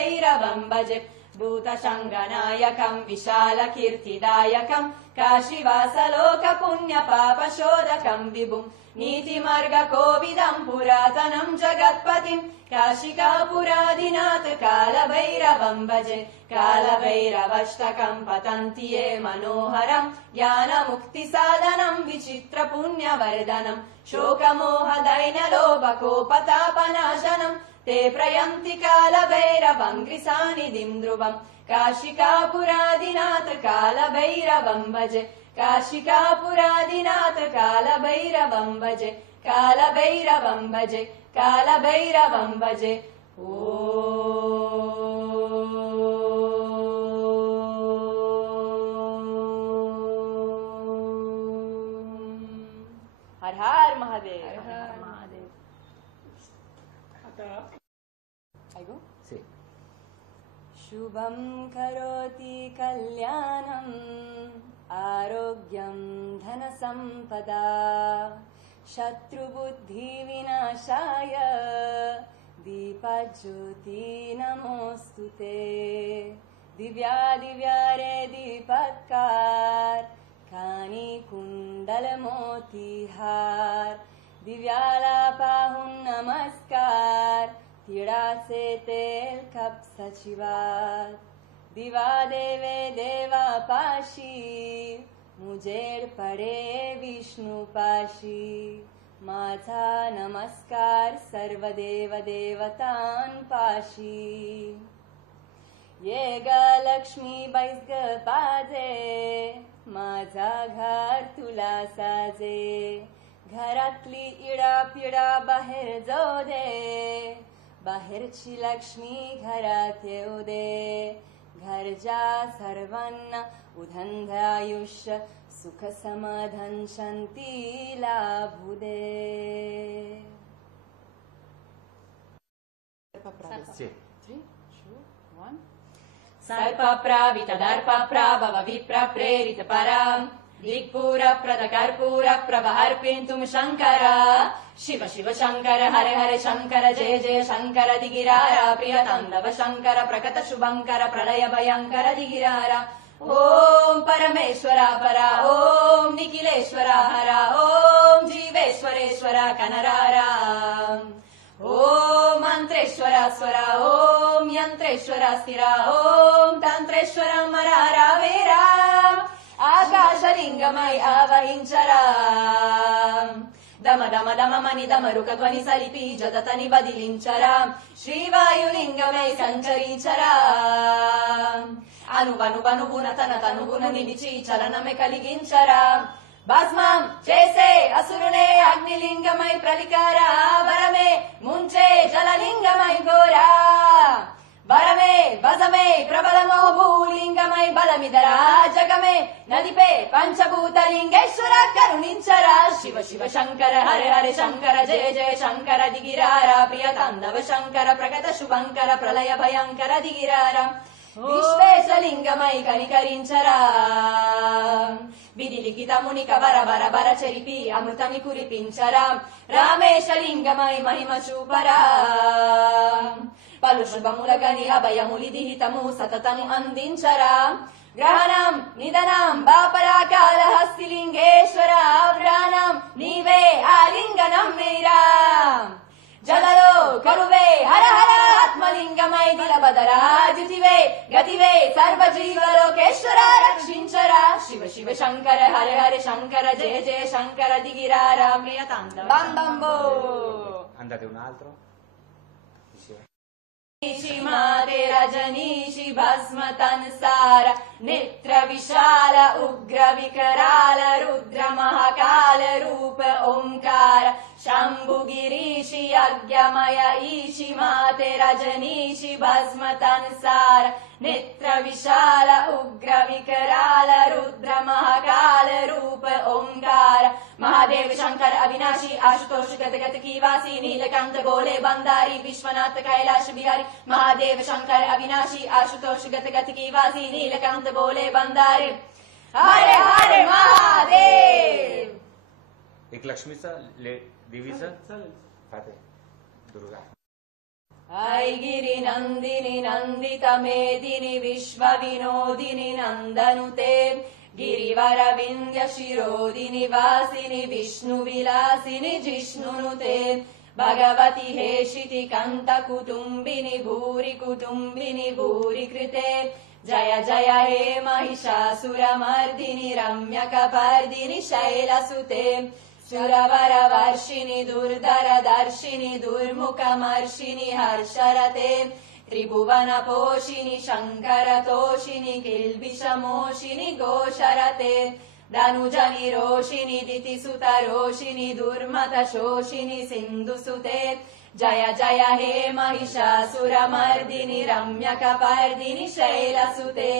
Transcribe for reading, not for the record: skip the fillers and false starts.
कालभैरवं भजे भूतशङ्गनायकं विशालकीर्तिदायकं काशीवासलोकपुण्यपापशोधकं विभुं नीतिमार्गकोविदं पुरातनं जगत्पतिं काशिकापुरादिनाथ कालभैरवं भजे कालभैरवष्टकं पतन्ति ये मनोहरं ज्ञानमुक्तिसाधनं विचित्रपुण्यवर्धनं शोकमोहदैन्यलोभकोपतापनाशनं ते प्रयन्ति कालभैरवं गृसानिधिं ध्रुवं काशिकापुरादिनाथ कालभैरवं भजे काशिकापुरादिनाथ कालभैरवं भजे कालभैरवं भजे कालभैरवं भजे ओ हर हर महादेव हर हर महादेव ऐगो शुभं करोति कल्याणम् आरोग्यं धनसम्पदा शत्रुबुद्धिविनाशाय दीपज्योति नमोऽस्तुते दिव्यादिव्यारे दीपत्कार कानी कुंडलमोतीहार दिव्यालापाहुं नमस्कार तिड़ा से तेल कप सचिवात दिवा देवे देवा पाशी मुजेर पडे विष्णु पाशी माझा नमस्कार सर्व देव देवतां पाशी ये ग लक्ष्मी बैस ग पाजे माझा घर तुला साजे घरातली इडा पिडा बाहेर जाऊ दे बाहेरची लक्ष्मी घरात येऊ दे घरच्या सर्वांना उदंड आयुष्य सुख समाधान शांती लाभू दे सर्पप्रावितदर्पप्राभव विप्रप्रेरित पराम् दिक्पूर प्रद कर्पूर प्रभ अर्पिन्तुं शङ्कर शिव शिव शङ्कर हरे हरे शङ्कर जय जय शङ्कर दिगिरारा प्रिय ताण्डव शङ्कर प्रकट शुभङ्कर प्रलय भयङ्कर दिगिरारा ओम परमेश्वरा परा ओम निखिलेश्वरा हरा ओम जीवेश्वरेश्वरा कनरारा ओम मंत्रेश्वरा स्वरा ओम यंत्रेश्वरा स्थिरा ओम तंत्रेश्वरा मरारा वेरा आकाशलिंगमय आवहिंचरा दम दम दम मनि दमरुक ध्वनि सलिपि जदतनि बदिलिंचरा श्रीवायुलिंगमय संचरीचरा అనువనువనుగుణ తన తనుగుణ నిలిచి చలనమే కలిగించరా భస్మం చేసే అసురునే అగ్నిలింగమై ప్రలికారా వరమే ముంచే జలలింగమై గోరా వరమే వజమే ప్రబలమో భూలింగమై బలమిదరా జగమే నదిపే పంచభూతలింగేశ్వర కరుణించరా శివ శివ శంకర హరే హరే శంకర జయ జయ శంకర దిగిరారా ప్రియ తాండవ శంకర ప్రగత శుభంకర ప్రళయ భయంకర దిగిరారా విశ్వేశలింగమై కనికరించరా విధి లిఖితముని కవర బర బర చెరిపి అమృతమి కురిపించరా రామేశలింగమై మహిమ చూపరా పలు శుభములగని అభయములిది హితము సతతము అందించరా గ్రహణం నిధనం బాపరా కాళహస్తిలింగేశ్వర వ్రాణం నీవే ఆలింగనం మీరా జలలో కరువే హర హర ఆత్మలింగమై నిలబదరా జితివే గతివే సర్వజీవలోకేశ్వర రక్షించరా శివ శివ శంకర హరే హరే శంకర జయ జయ శంకర దిగిరారా ప్రియ తాండవ బంబంబో andate un altro माते रजनीशि भस्म तनसार नेत्र विशाल उग्र विकराल रुद्र महाकाल रूप ओंकार शंभु गिरीशि यज्ञमय ईशि माते रजनीशि भस्म तनसार नेत्र विशाल उग्र विकराल रुद्र महाकाल रूप ओंकार महादेव शंकर अविनाशी आशुतोष गत गत की वासी नीलकंठ गोले बंदारी विश्वनाथ कैलाश बिहारी महादेव शंकर अविनाशी आशुतोष गत गत की वासी नीलकंठ गोले बंदारी हरे हरे महादेव एक लक्ष्मीचा देवीचं दुर्गा ऐ गिरिनन्दिनि नन्दितमेदिनि विश्वविनोदिनि नन्दनुते गिरिवरविन्द्य शिरोदिनि वासिनि विष्णुविलासिनि जिष्णुनुते भगवति हेशिति कन्तकुटुम्बिनि भूरि कुटुम्बिनि भूरि कृते जय जय हे महिषासुरमर्दिनि रम्यकपर्दिनि शैलसुते सुरवरवर्षिणि दुर्धरदर्शिनि दुर्मुखमर्षिणि हर्षरते त्रिभुवनपोषिणि शङ्करतोषिणि किल्बिषमोषिनि घोषरते धनुजनिरोषिणि दितिसुतरोषिणि दुर्मतशोषिनि सिन्धुसुते जय जय हे महिषासुरमर्दिनि रम्यकपर्दिनि शैलसुते।